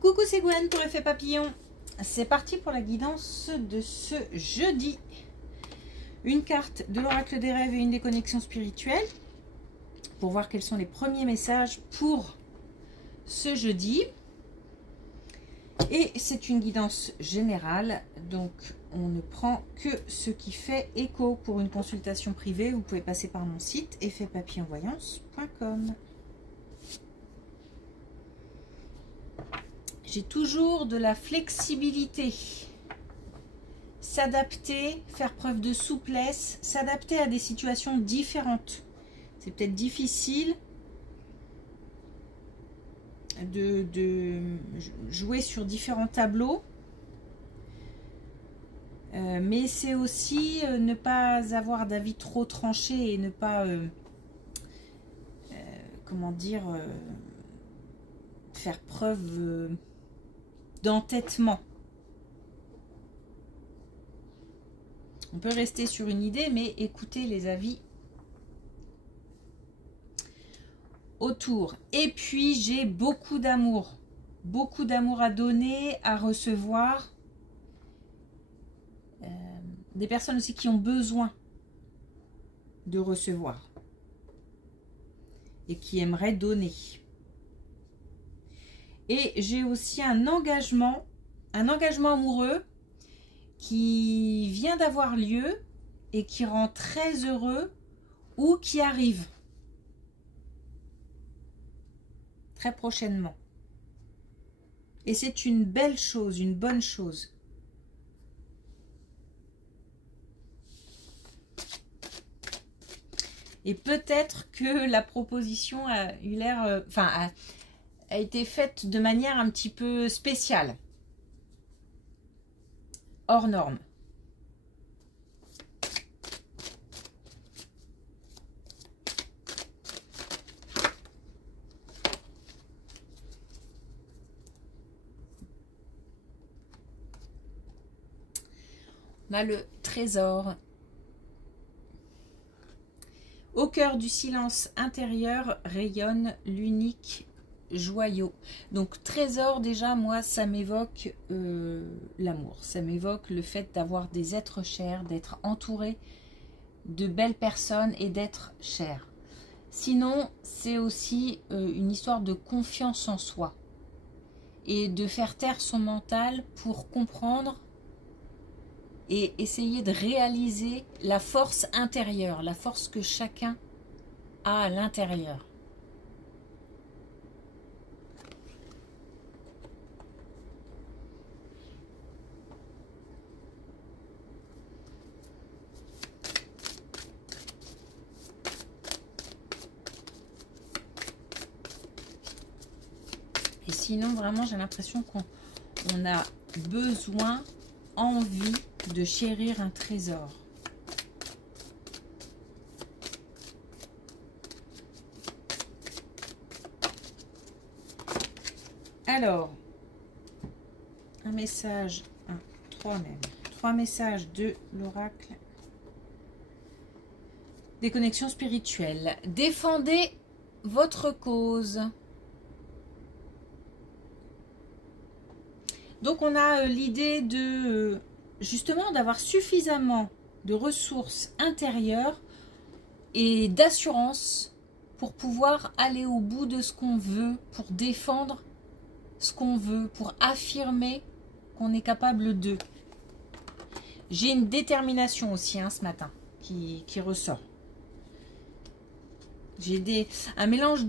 Coucou, c'est Gwen pour Effet Papillon. C'est parti pour la guidance de ce jeudi. Une carte de l'oracle des rêves et une des connexions spirituelles pour voir quels sont les premiers messages pour ce jeudi. Et c'est une guidance générale, donc on ne prend que ce qui fait écho. Pour une consultation privée, vous pouvez passer par mon site effetpapillonvoyance.com. J'ai toujours de la flexibilité, s'adapter, faire preuve de souplesse, s'adapter à des situations différentes. C'est peut-être difficile de jouer sur différents tableaux, mais c'est aussi ne pas avoir d'avis trop tranché et ne pas, comment dire, faire preuve d'entêtement. On peut rester sur une idée, mais écouter les avis autour. Et puis, j'ai beaucoup d'amour à donner, à recevoir. Des personnes aussi qui ont besoin de recevoir et qui aimeraient donner. Et j'ai aussi un engagement amoureux qui vient d'avoir lieu et qui rend très heureux ou qui arrive très prochainement. Et c'est une belle chose, une bonne chose. Et peut-être que la proposition a eu l'air, a été faite de manière un petit peu spéciale, hors norme. On a le trésor. Au cœur du silence intérieur rayonne l'unique joyau. Donc trésor, déjà moi ça m'évoque l'amour, ça m'évoque le fait d'avoir des êtres chers, d'être entouré de belles personnes et d'être cher. Sinon c'est aussi une histoire de confiance en soi et de faire taire son mental pour comprendre et essayer de réaliser la force intérieure, la force que chacun a à l'intérieur. Et sinon, vraiment, j'ai l'impression qu'on a besoin, envie de chérir un trésor. Alors, un message, trois messages de l'oracle des connexions spirituelles. Défendez votre cause. Donc on a l'idée de justement d'avoir suffisamment de ressources intérieures et d'assurance pour pouvoir aller au bout de ce qu'on veut, pour défendre ce qu'on veut, pour affirmer qu'on est capable de. J'ai une détermination aussi ce matin qui ressort. J'ai un mélange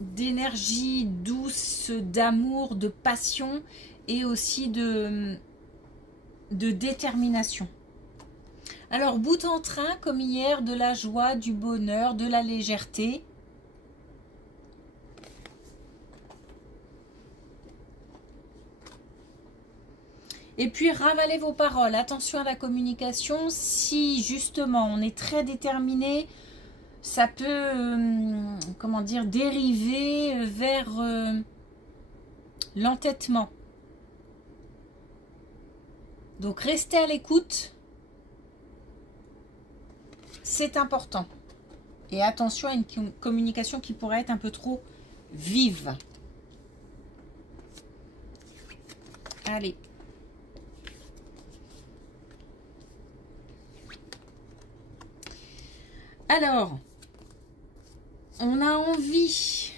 d'énergie douce, d'amour, de passion et aussi de détermination. Alors, bout en train, comme hier, de la joie, du bonheur, de la légèreté. Et puis, ravalez vos paroles. Attention à la communication. Si, justement, on est très déterminé, ça peut, comment dire, dériver vers l'entêtement. Donc, restez à l'écoute. C'est important. Et attention à une communication qui pourrait être un peu trop vive. Allez. Alors, on a envie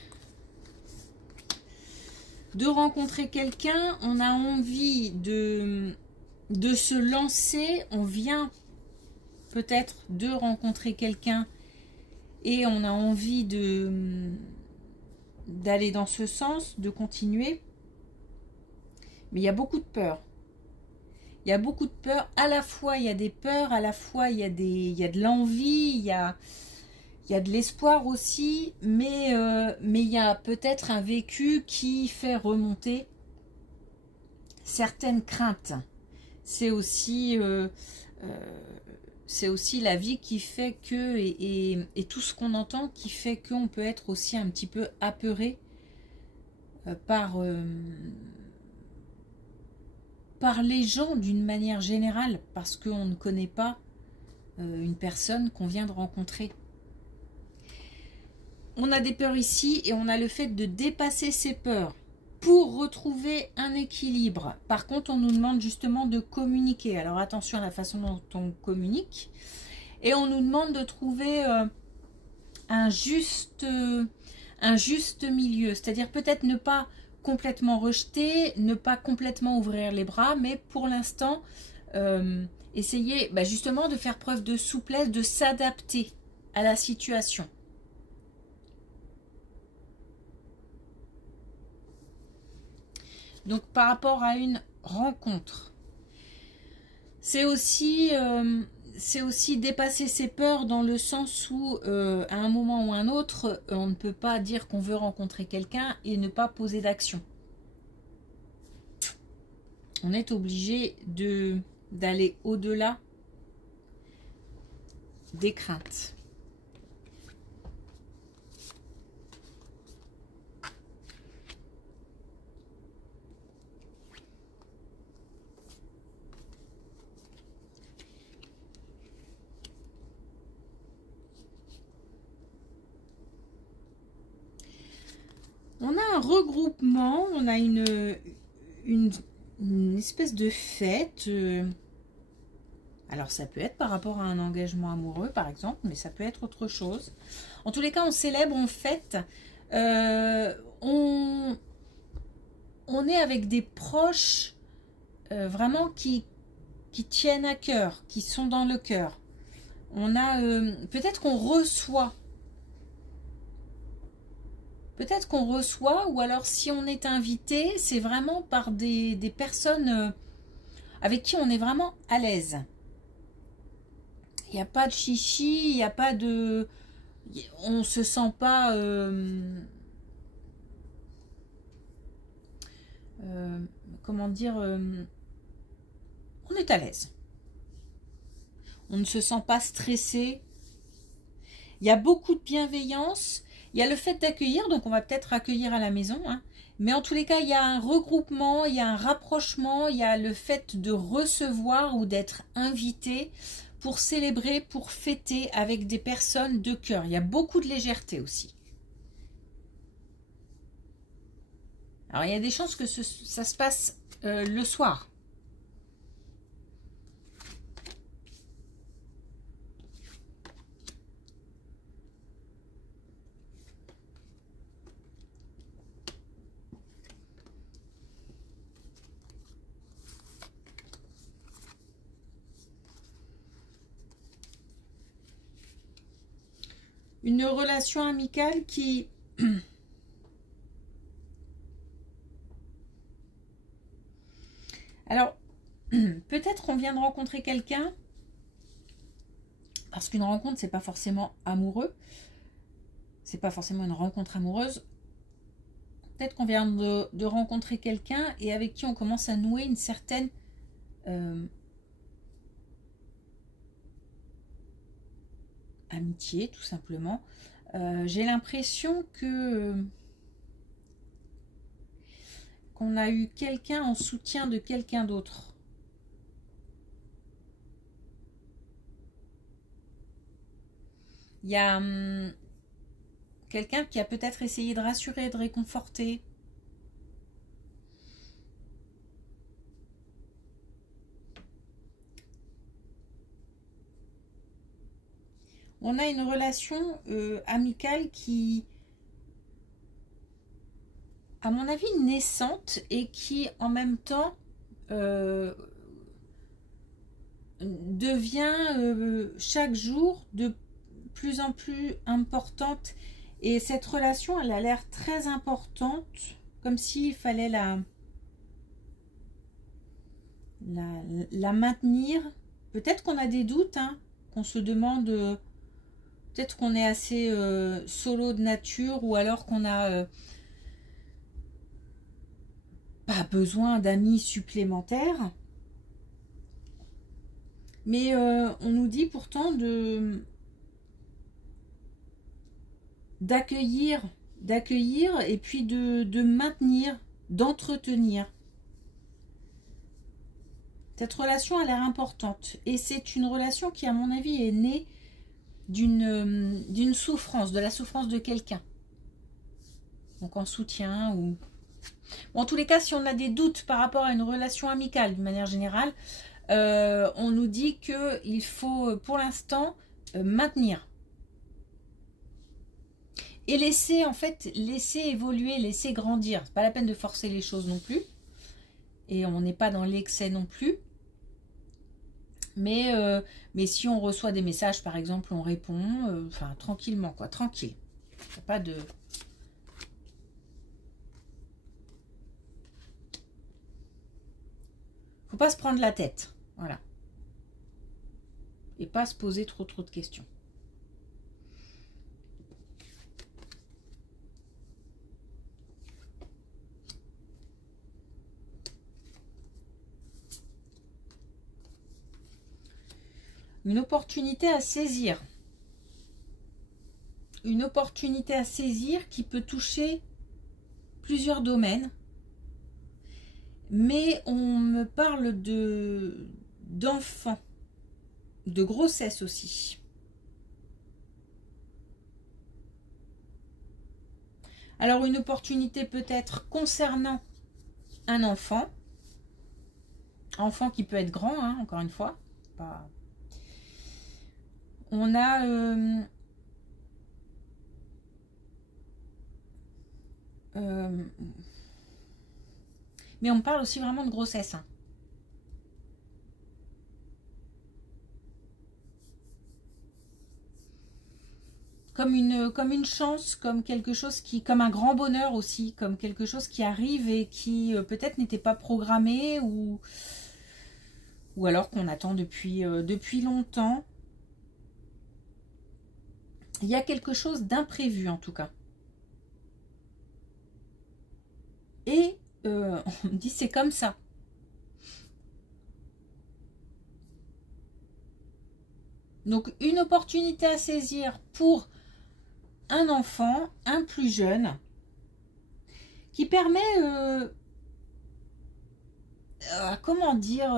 de rencontrer quelqu'un, on a envie de se lancer, on vient peut-être de rencontrer quelqu'un et on a envie d'aller dans ce sens, de continuer. Mais il y a beaucoup de peur. Il y a beaucoup de peur. À la fois, il y a des peurs, à la fois, il y a de l'envie, il y a de l'espoir aussi, mais il y a peut-être un vécu qui fait remonter certaines craintes. C'est aussi la vie qui fait que, et tout ce qu'on entend qui fait qu'on peut être aussi un petit peu apeuré par les gens d'une manière générale, parce qu'on ne connaît pas une personne qu'on vient de rencontrer. On a des peurs ici et on a le fait de dépasser ces peurs pour retrouver un équilibre. Par contre, on nous demande justement de communiquer. Alors attention à la façon dont on communique. Et on nous demande de trouver un juste milieu. C'est-à-dire peut-être ne pas complètement rejeter, ne pas complètement ouvrir les bras, mais pour l'instant, essayer justement de faire preuve de souplesse, de s'adapter à la situation. Donc par rapport à une rencontre, c'est aussi dépasser ses peurs dans le sens où à un moment ou un autre, on ne peut pas dire qu'on veut rencontrer quelqu'un et ne pas poser d'action. On est obligé d'aller au-delà des craintes. On a un regroupement, on a une espèce de fête. Alors ça peut être par rapport à un engagement amoureux par exemple, mais ça peut être autre chose. En tous les cas, on célèbre, on fête. On est avec des proches vraiment qui tiennent à cœur, qui sont dans le cœur. On a peut-être qu'on reçoit. Peut-être qu'on reçoit, ou alors si on est invité, c'est vraiment par des personnes avec qui on est vraiment à l'aise. Il n'y a pas de chichi, il n'y a pas de... On ne se sent pas... comment dire... on est à l'aise. On ne se sent pas stressé. Il y a beaucoup de bienveillance. Il y a le fait d'accueillir, donc on va peut-être accueillir à la maison. Hein. Mais en tous les cas, il y a un regroupement, il y a un rapprochement, il y a le fait de recevoir ou d'être invité pour célébrer, pour fêter avec des personnes de cœur. Il y a beaucoup de légèreté aussi. Alors, il y a des chances que ça se passe le soir. Une relation amicale qui... Alors, peut-être on vient de rencontrer quelqu'un, parce qu'une rencontre, c'est pas forcément amoureux, c'est pas forcément une rencontre amoureuse. Peut-être qu'on vient de rencontrer quelqu'un et avec qui on commence à nouer une certaine amitié, tout simplement. J'ai l'impression qu'on a eu quelqu'un en soutien de quelqu'un d'autre. Il y a quelqu'un qui a peut-être essayé de rassurer, de réconforter. On a une relation amicale qui, à mon avis, naissante et qui, en même temps, devient chaque jour de plus en plus importante. Et cette relation, elle a l'air très importante, comme s'il fallait la maintenir. Peut-être qu'on a des doutes, hein, qu'on se demande, peut-être qu'on est assez solo de nature, ou alors qu'on a pas besoin d'amis supplémentaires. Mais on nous dit pourtant d'accueillir et puis de maintenir, d'entretenir. Cette relation a l'air importante. Et c'est une relation qui, à mon avis, est née d'une souffrance, de la souffrance de quelqu'un. Donc en soutien ou... Bon, en tous les cas, si on a des doutes par rapport à une relation amicale, d'une manière générale, on nous dit qu'il faut, pour l'instant, maintenir. Et laisser, en fait, laisser évoluer, laisser grandir. C'est pas la peine de forcer les choses non plus. Et on n'est pas dans l'excès non plus. Mais si on reçoit des messages, par exemple, on répond, enfin, tranquillement, quoi, tranquille. Il n'y a pas de... Faut pas se prendre la tête, voilà. Et pas se poser trop de questions. Une opportunité à saisir. Une opportunité à saisir qui peut toucher plusieurs domaines. Mais on me parle d'enfants, de grossesse aussi. Alors une opportunité peut-être concernant un enfant qui peut être grand, hein, encore une fois. Pas... On a mais on parle aussi vraiment de grossesse. Hein. Comme une chance, comme quelque chose qui, comme un grand bonheur aussi, comme quelque chose qui arrive et qui peut-être n'était pas programmé ou alors qu'on attend depuis longtemps. Il y a quelque chose d'imprévu en tout cas. Et on me dit c'est comme ça. Donc une opportunité à saisir pour un enfant, un plus jeune, qui permet, comment dire,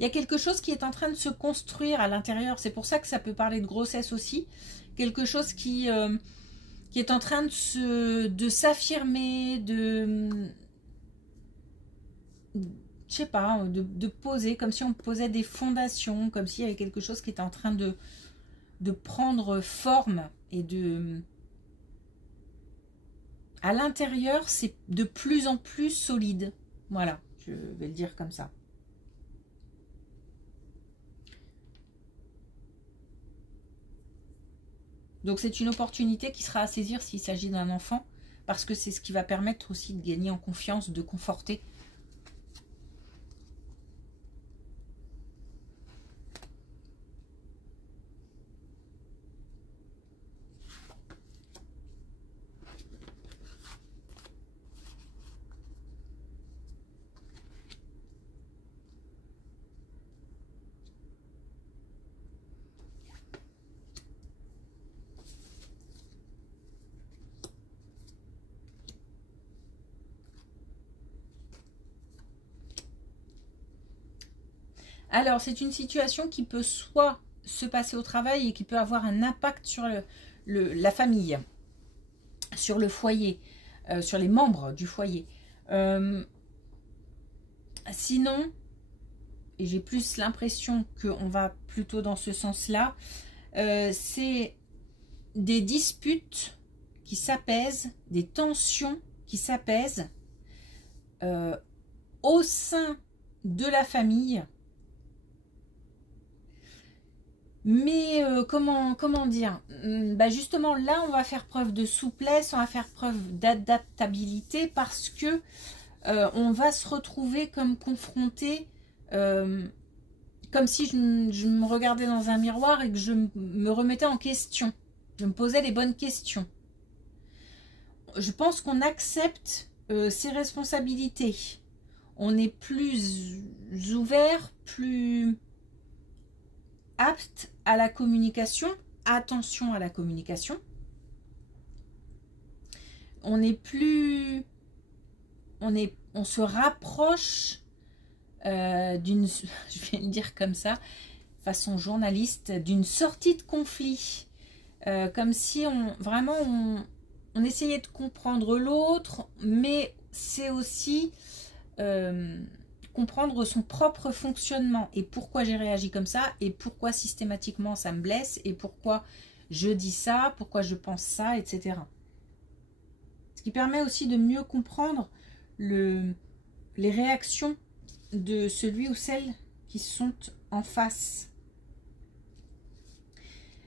il y a quelque chose qui est en train de se construire à l'intérieur. C'est pour ça que ça peut parler de grossesse aussi. Quelque chose qui est en train de s'affirmer, je sais pas, de poser, comme si on posait des fondations, comme s'il y avait quelque chose qui était en train de prendre forme et à l'intérieur, c'est de plus en plus solide. Voilà, je vais le dire comme ça. Donc c'est une opportunité qui sera à saisir s'il s'agit d'un enfant, parce que c'est ce qui va permettre aussi de gagner en confiance, de conforter. Alors, c'est une situation qui peut soit se passer au travail et qui peut avoir un impact sur la famille, sur le foyer, sur les membres du foyer. Sinon, et j'ai plus l'impression qu'on va plutôt dans ce sens-là, c'est des disputes qui s'apaisent, des tensions qui s'apaisent au sein de la famille. Mais comment dire, justement là on va faire preuve de souplesse, on va faire preuve d'adaptabilité parce que on va se retrouver comme confronté, comme si je me regardais dans un miroir et que je me remettais en question, je me posais les bonnes questions. Je pense qu'on accepte ses responsabilités, on est plus ouvert, plus apte à la communication, attention à la communication. On est plus, on se rapproche d'une, je vais le dire comme ça, façon journaliste, d'une sortie de conflit, comme si on essayait de comprendre l'autre, mais c'est aussi comprendre son propre fonctionnement et pourquoi j'ai réagi comme ça et pourquoi systématiquement ça me blesse et pourquoi je dis ça, pourquoi je pense ça, etc. Ce qui permet aussi de mieux comprendre les réactions de celui ou celle qui sont en face.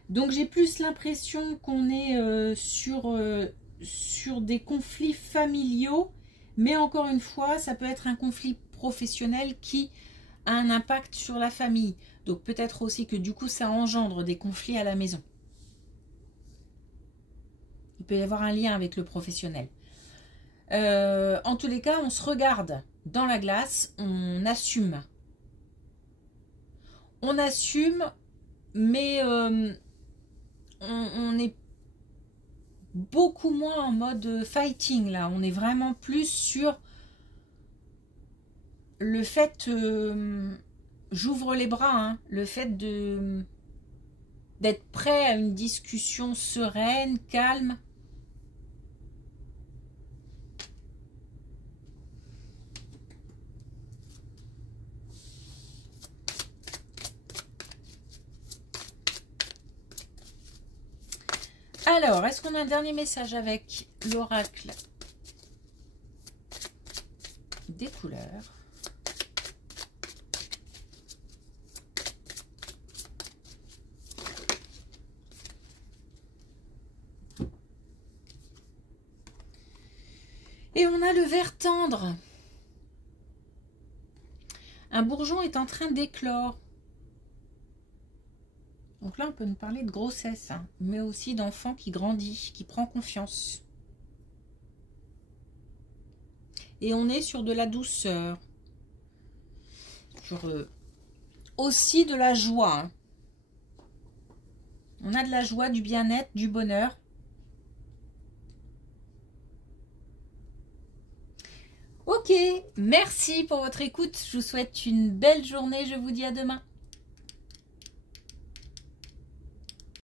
Donc j'ai plus l'impression qu'on est sur des conflits familiaux, mais encore une fois, ça peut être un conflit professionnel qui a un impact sur la famille. Donc peut-être aussi que du coup ça engendre des conflits à la maison. Il peut y avoir un lien avec le professionnel. En tous les cas, on se regarde dans la glace, on assume. On assume, mais on est beaucoup moins en mode fighting là. On est vraiment plus sur le fait, j'ouvre les bras, hein, le fait d'être prêt à une discussion sereine, calme. Alors, est-ce qu'on a un dernier message avec l'oracle des couleurs? Et on a le vert tendre. Un bourgeon est en train d'éclore. Donc là, on peut nous parler de grossesse, hein, mais aussi d'enfant qui grandit, qui prend confiance. Et on est sur de la douceur. Sur aussi de la joie. Hein. On a de la joie, du bien-être, du bonheur. Ok, merci pour votre écoute. Je vous souhaite une belle journée. Je vous dis à demain.